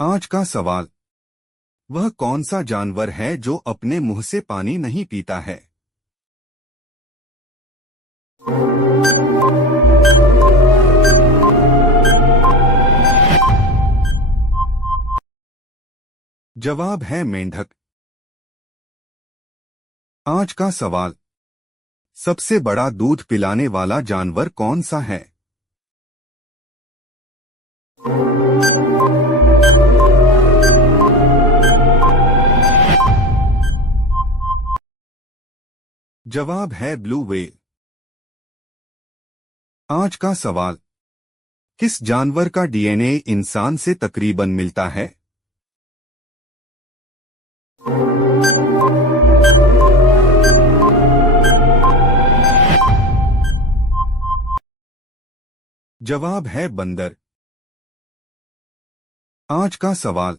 आज का सवाल। वह कौन सा जानवर है जो अपने मुंह से पानी नहीं पीता है? जवाब है मेंढक। आज का सवाल। सबसे बड़ा दूध पिलाने वाला जानवर कौन सा है? जवाब है ब्लू व्हेल। आज का सवाल। किस जानवर का डीएनए इंसान से तकरीबन मिलता है? जवाब है बंदर। आज का सवाल।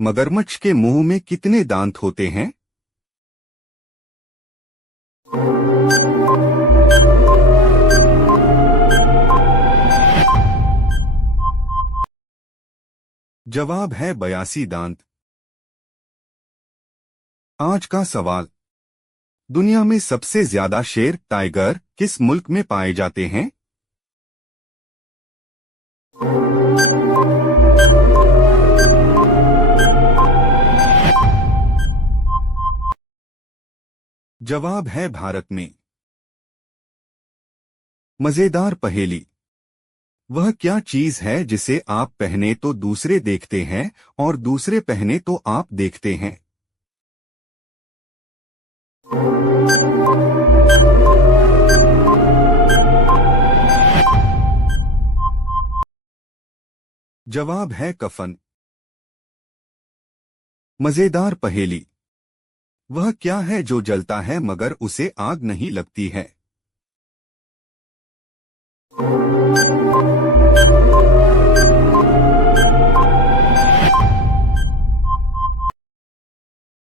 मगरमच्छ के मुंह में कितने दांत होते हैं? जवाब है 82 दांत। आज का सवाल। दुनिया में सबसे ज्यादा शेर टाइगर किस मुल्क में पाए जाते हैं? जवाब है भारत में। मजेदार पहेली। वह क्या चीज है जिसे आप पहने तो दूसरे देखते हैं और दूसरे पहने तो आप देखते हैं? जवाब है कफन। मजेदार पहेली। वह क्या है जो जलता है मगर उसे आग नहीं लगती है?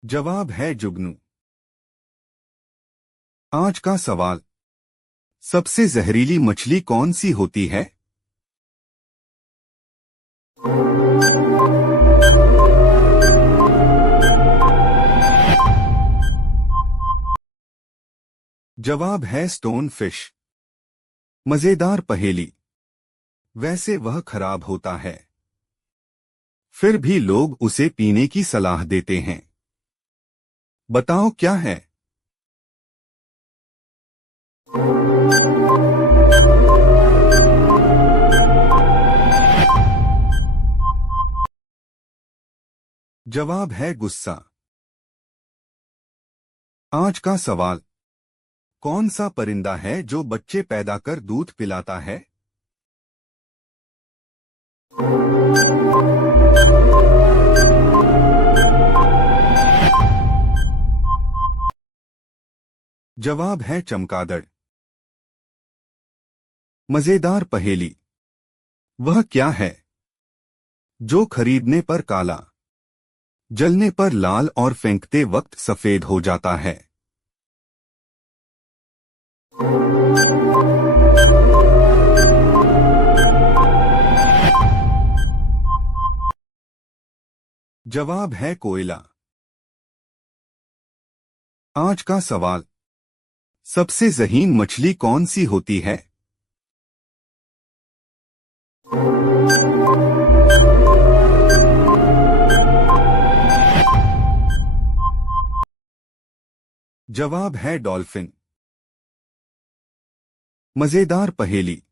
जवाब है जुगनू। आज का सवाल। सबसे जहरीली मछली कौन सी होती है? जवाब है स्टोन फिश। मजेदार पहेली। वैसे वह खराब होता है, फिर भी लोग उसे पीने की सलाह देते हैं। बताओ क्या है? जवाब है गुस्सा। आज का सवाल। कौन सा परिंदा है जो बच्चे पैदा कर दूध पिलाता है? जवाब है चमगादड़। मजेदार पहेली। वह क्या है जो खरीदने पर काला, जलने पर लाल और फेंकते वक्त सफेद हो जाता है? जवाब है कोयला। आज का सवाल। सबसे ज़हीन मछली कौन सी होती है? जवाब है डॉल्फिन। मजेदार पहेली।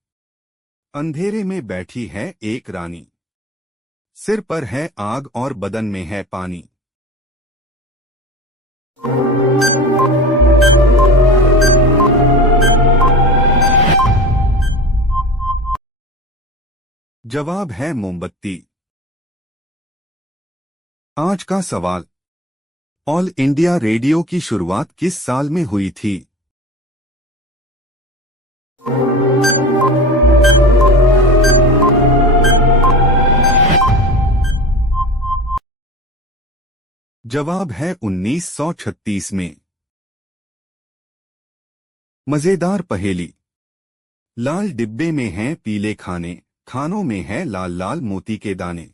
अंधेरे में बैठी है एक रानी, सिर पर है आग और बदन में है पानी। जवाब है मोमबत्ती। आज का सवाल। ऑल इंडिया रेडियो की शुरुआत किस साल में हुई थी? जवाब है 1936 में। मजेदार पहेली। लाल डिब्बे में हैं पीले खाने, खानों में है लाल लाल मोती के दाने।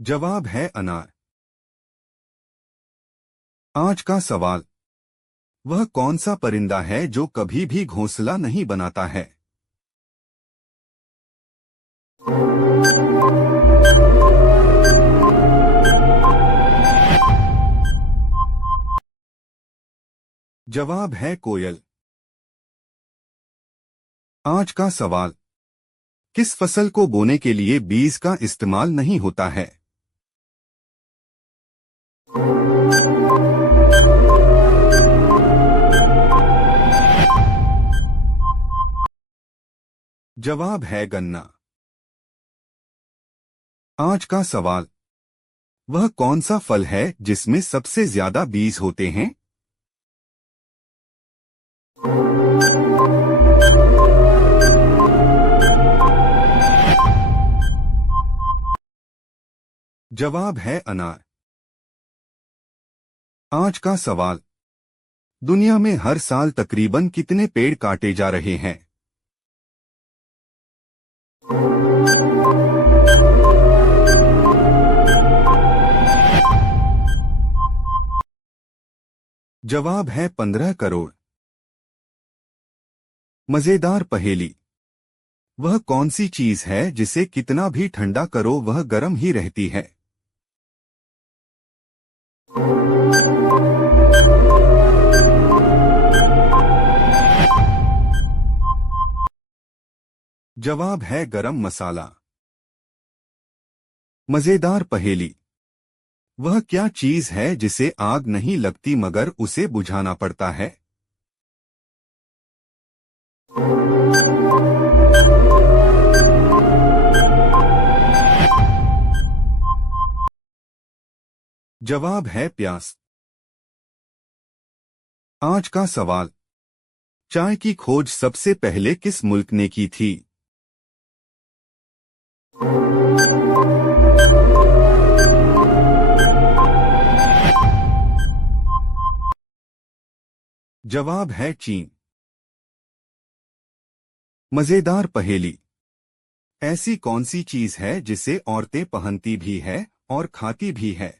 जवाब है अनार। आज का सवाल, वह कौन सा परिंदा है जो कभी भी घोंसला नहीं बनाता है? जवाब है कोयल। आज का सवाल, किस फसल को बोने के लिए बीज का इस्तेमाल नहीं होता है? जवाब है गन्ना। आज का सवाल, वह कौन सा फल है जिसमें सबसे ज्यादा बीज होते हैं? जवाब है अनार। आज का सवाल, दुनिया में हर साल तकरीबन कितने पेड़ काटे जा रहे हैं? जवाब है 15 करोड़। मजेदार पहेली, वह कौन सी चीज है जिसे कितना भी ठंडा करो वह गर्म ही रहती है? जवाब है गरम मसाला। मजेदार पहेली, वह क्या चीज है जिसे आग नहीं लगती मगर उसे बुझाना पड़ता है? जवाब है प्यास। आज का सवाल, चाय की खोज सबसे पहले किस मुल्क ने की थी? जवाब है चीन। मजेदार पहेली, ऐसी कौन सी चीज है जिसे औरतें पहनती भी है और खाती भी है?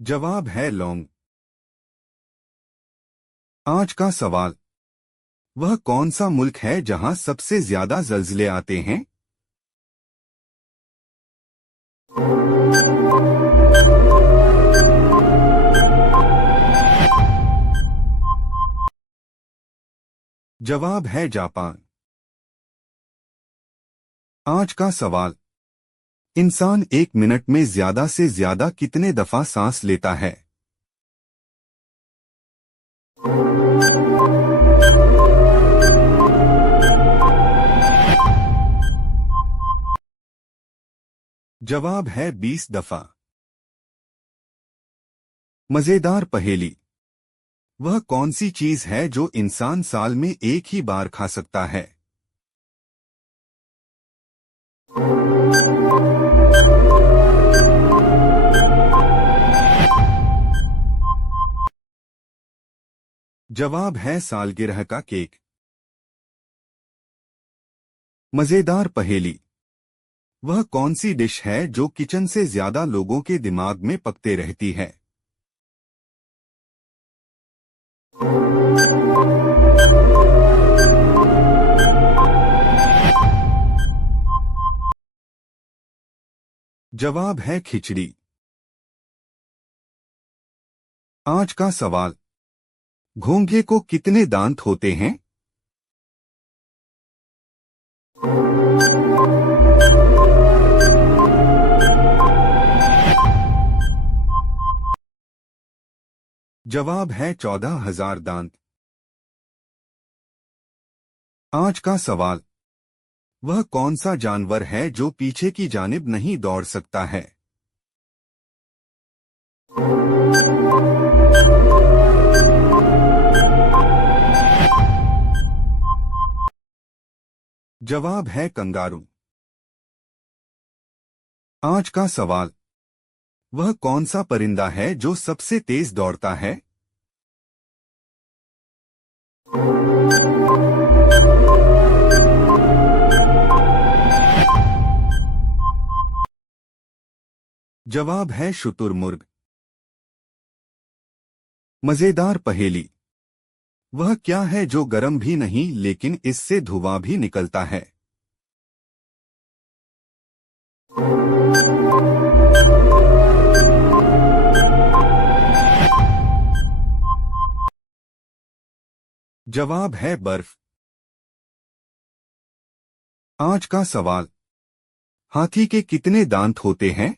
जवाब है लौंग। आज का सवाल, वह कौन सा मुल्क है जहां सबसे ज्यादा ज़लज़ले आते हैं? जवाब है जापान। आज का सवाल, इंसान 1 मिनट में ज्यादा से ज्यादा कितने दफा सांस लेता है? जवाब है 20 दफा। मजेदार पहेली, वह कौन सी चीज है जो इंसान साल में एक ही बार खा सकता है? जवाब है सालगिरह का केक। मजेदार पहेली, वह कौन सी डिश है जो किचन से ज्यादा लोगों के दिमाग में पकते रहती है? जवाब है खिचड़ी। आज का सवाल, घोंघे को कितने दांत होते हैं? जवाब है 14,000 दांत। आज का सवाल, वह कौन सा जानवर है जो पीछे की जानिब नहीं दौड़ सकता है? जवाब है कंगारू। आज का सवाल, वह कौन सा परिंदा है जो सबसे तेज दौड़ता है? जवाब है शुतुरमुर्ग। मजेदार पहेली। वह क्या है जो गर्म भी नहीं लेकिन इससे धुआं भी निकलता है? जवाब है बर्फ। आज का सवाल, हाथी के कितने दांत होते हैं?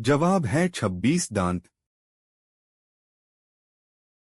जवाब है 26 दांत।